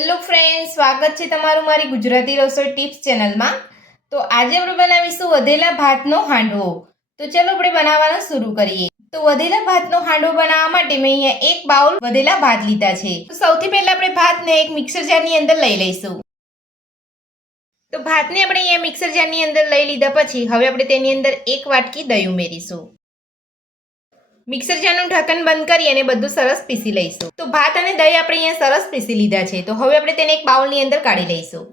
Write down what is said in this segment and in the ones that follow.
Hello friends, સ્વાગત છે તમારું મારી ગુજરાતી રસોઈ ટિપ્સ ચેનલમાં। તો આજે આપણે બનાવીશું વધેલા ભાતનો હાંડવો। તો ચલો આપણે બનાવવાનું શરૂ કરીએ। તો વધેલા ભાતનો હાંડવો બનાવવા માટે મેં અહીંયા એક બાઉલ વધેલા ભાત લીધા છે। તો સૌથી પહેલા આપણે ભાતને એક મિક્સર જારની અંદર લઈ લઈશું। તો ભાતને આપણે અહીંયા મિક્સર જારની અંદર લઈ લીધા પછી હવે આપણે તેની અંદર એક વાટકી દહીં ઉમેરીશું। મિક્સર જારનું ઢાંકણ બંધ કરી અને બધું સરસ પીસી લઈશું। તો ભાત અને દહીં આપણે અહીંયા સરસ પીસી લીધા છે। તો હવે આપણે તેને એક બાઉલની અંદર કાઢી લઈશું।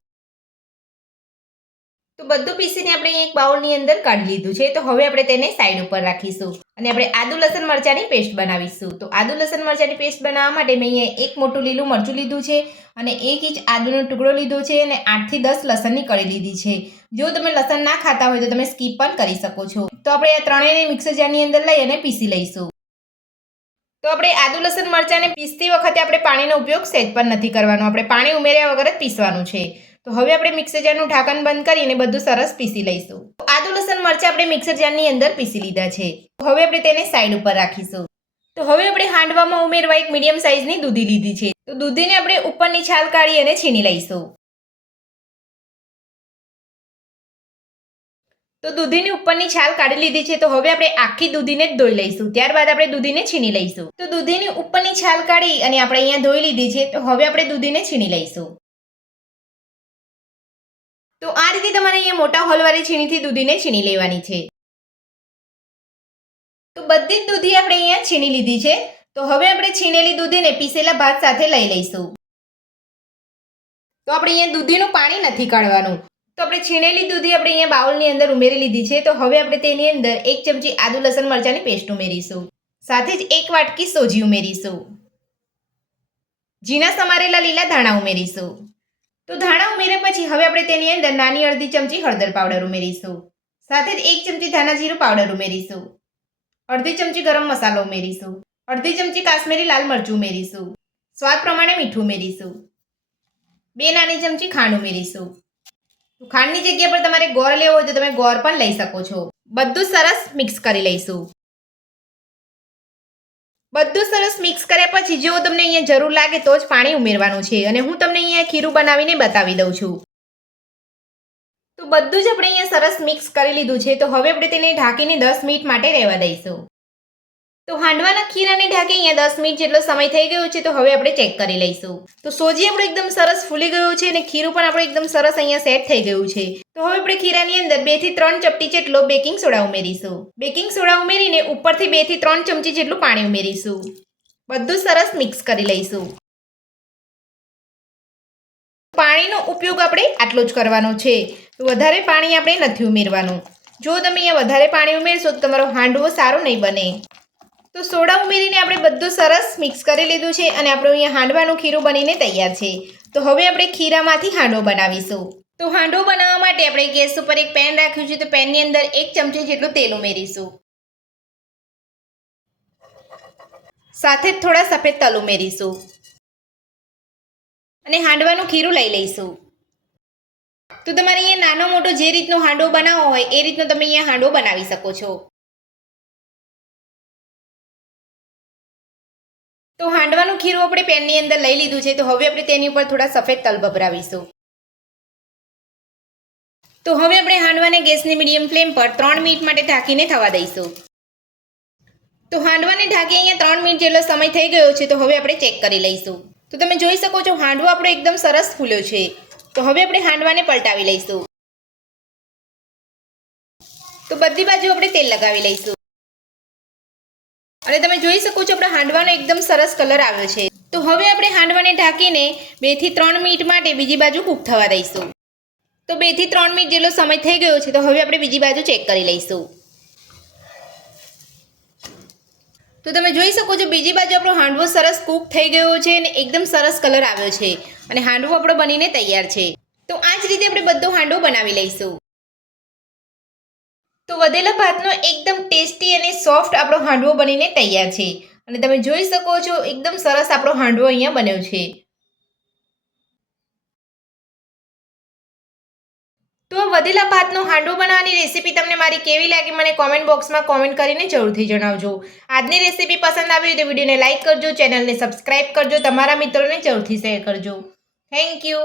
તો બધું પીસીને આપણે એક બાઉલની અંદર કાઢી લીધું છે। તો હવે આપણે તેને સાઈડ ઉપર રાખીશું અને આપણે આદુ લસણ મરચાંની પેસ્ટ બનાવીશું। તો આદુ લસણ મરચાંની પેસ્ટ બનાવવા માટે મેં અહીંયા એક મોટું લીલું મરચું લીધું છે અને 1 ઇંચ આદુનો ટુકડો લીધો છે અને 8 થી 10 લસણની કળી લીધી છે। જો તમે લસણ ના ખાતા હોય તો તમે સ્કીપ પણ કરી શકો છો। તો આપણે આ ત્રણેયને મિક્સર જારની અંદર લઈ અને પીસી લઈશું। તો આપણે આદુ લસણ મરચાંને પીસતી વખતે આપણે પાણીનો ઉપયોગ સહેજ પણ નથી કરવાનો, આપણે પાણી ઉમેર્યા વગર જ પીસવાનું છે। તો હવે આપણે મિક્સર જારનું ઢાંકણ બંધ કરીને બધું સરસ પીસી લઈશું। આદુ લસણ મરચાં આપણે મિક્સર જારની અંદર પીસી લીધા છે। હવે આપણે તેને સાઈડ ઉપર રાખીશું। તો હવે આપણે હાંડવામાં ઉમેરવા એક મીડિયમ સાઇઝની દૂધી લીધી છે। તો દૂધીને આપણે ઉપરની છાલ કાઢી અને છીણી લઈશું। તો દૂધીની ઉપરની છાલ કાઢી લીધી છે। તો હવે આપણે આખી દૂધીને જ ધોઈ લઈશું, ત્યારબાદ આપણે દૂધીને છીણી લઈશું। તો દૂધીની ઉપરની છાલ કાઢી અને આપણે અહીંયા ધોઈ લીધી છે। તો હવે આપણે દૂધીને છીણી લઈશું। તો આ રીતે તમારે અહીંયા મોટા હોલવાળી છીણીથી દૂધીને છીણી લેવાની છે। તો બધી જ દૂધી આપણે અહીંયા છીણી લીધી છે। તો હવે આપણે છીણેલી દૂધીને પીસેલા ભાત સાથે લઈ લઈશું। તો આપણે અહીંયા દૂધીનું પાણી નથી કાઢવાનું। તો આપણે છીણેલી દૂધી આપણે અહીંયા બાઉલની અંદર ઉમેરી લીધી છે। તો હવે આપણે તેની અંદર 1 ચમચી આદુ લસણ મરચાંની પેસ્ટ ઉમેરીશું, સાથે જ 1 વાટકી સોજી ઉમેરીશું, ઝીણા સમારેલા લીલા ધાણા ઉમેરીશું। તો ધાણા ઉમેર્યા પછી હવે આપણે તેની અંદર નાની અડધી ચમચી હળદર પાવડર ઉમેરીશું, સાથે જ 1 ચમચી ધાણા જીરું પાવડર ઉમેરીશું, અડધી ચમચી ગરમ મસાલો ઉમેરીશું, અડધી ચમચી કાશ્મીરી લાલ મરચું ઉમેરીશું, સ્વાદ પ્રમાણે મીઠું ઉમેરીશું, 2 નાની ચમચી ખાંડ ઉમેરીશું। ખાંડની જગ્યા પર તમારે ગોળ લેવો હોય તો તમે ગોળ પણ લઈ શકો છો। બધું સરસ મિક્સ કરી લઈશું। બધું સરસ મિક્સ કર્યા પછી જો તમને અહીંયા જરૂર લાગે તો જ પાણી ઉમેરવાનું છે અને હું તમને અહીંયા ખીરું બનાવીને બતાવી દઉં છું। તો બધું જ આપણે અહીંયા સરસ મિક્સ કરી લીધું છે। તો હવે આપણે તેને ઢાંકીને 10 મિનિટ માટે રહેવા દઈશું। તો હાંડવાના ખીરાને ઢાંકી અહીંયા 10 મિનિટ જેટલો સમય થઈ ગયો છે। તો હવે આપણે ચેક કરી લઈશું। તો સોજી આપણું એકદમ સરસ ફૂલી ગયું છે અને ખીરું પણ આપણું એકદમ સરસ અહીંયા સેટ થઈ ગયું છે। તો હવે આપણે ખીરાની અંદર 2 થી 3 ચપટી જેટલો બેકિંગ સોડા ઉમેરીશું। બેકિંગ સોડા ઉમેરીને ઉપરથી 2 થી 3 ચમચી જેટલું પાણી ઉમેરીશું। બધું સરસ મિક્સ કરી લઈશું। પાણીનો ઉપયોગ આપણે આટલો જ કરવાનો છે, તો વધારે પાણી આપણે નથી ઉમેરવાનું। જો તમે અહીંયા વધારે પાણી ઉમેરશો તો તમારો હાંડવો સારો નહીં બને। તો સોડા ઉમેરીને આપણે બધું સરસ મિક્સ કરી લીધું છે અને આપણું અહીંયા હાંડવાનું ખીરું બનીને તૈયાર છે। તો હવે આપણે ખીરામાંથી હાંડવો બનાવીશું। તો હાંડવો બનાવવા માટે આપણે ગેસ ઉપર એક પેન રાખ્યું છે। તો પેનની અંદર 1 ચમચી જેટલું તેલ ઉમેરીશું, સાથે જ થોડા સફેદ તલ ઉમેરીશું અને હાંડવાનું ખીરું લઈ લઈશું। તો તમારે અહીંયા નાનો મોટો જે રીતનો હાંડવો બનાવવો હોય એ રીતનો તમે અહીંયા હાંડવો બનાવી શકો છો। તો હાંડવાનું ખીરું આપણે પેનની અંદર લઈ લીધું છે। તો હવે આપણે તેની ઉપર થોડા સફેદ તલ ભભરાવીશું। તો હવે આપણે હાંડવાને ગેસની મીડિયમ ફ્લેમ પર 3 મિનિટ માટે ઢાંકીને થવા દઈશું। તો હાંડવાને ઢાંકી અહીંયા 3 મિનિટ જેટલો સમય થઈ ગયો છે। તો હવે આપણે ચેક કરી લઈશું। તો તમે જોઈ શકો છો હાંડવો આપણો એકદમ સરસ ફૂલ્યો છે। તો હવે આપણે હાંડવાને પલટાવી લઈશું। તો બધી બાજુ આપણે તેલ લગાવી લઈશું અને તમે જોઈ શકો છો આપણા હાંડવાનો એકદમ સરસ કલર આવ્યો છે। તો હવે આપણે હાંડવાને ઢાંકીને 2 થી 3 મિનિટ માટે બીજી બાજુ કૂક થવા દઈશું। તો 2 થી 3 મિનિટ જેટલો સમય થઈ ગયો છે। તો હવે આપણે બીજી બાજુ ચેક કરી લઈશું। તો તમે જોઈ શકો છો બીજી બાજુ આપણો હાંડવો સરસ કૂક થઈ ગયો છે અને એકદમ સરસ કલર આવ્યો છે અને હાંડવો આપણો બનીને તૈયાર છે। તો આ જ રીતે આપણે બધો હાંડવો બનાવી લઈશું। તો વધેલા ભાતનો એકદમ ટેસ્ટી અને સોફ્ટ આપણો હાંડવો બનીને તૈયાર છે અને તમે જોઈ શકો છો એકદમ સરસ આપણો હાંડવો અહીંયા બન્યો છે। તો વધેલા ભાતનો હાંડવો બનાવવાની રેસીપી તમને મારી કેવી લાગી મને કોમેન્ટ બોક્સમાં કોમેન્ટ કરીને જરૂરથી જણાવજો। આજની રેસીપી પસંદ આવી હોય તો વિડીયોને લાઇક કરજો, ચેનલને સબસ્ક્રાઇબ કરજો, તમારા મિત્રોને જરૂરથી શેર કરજો। Thank you.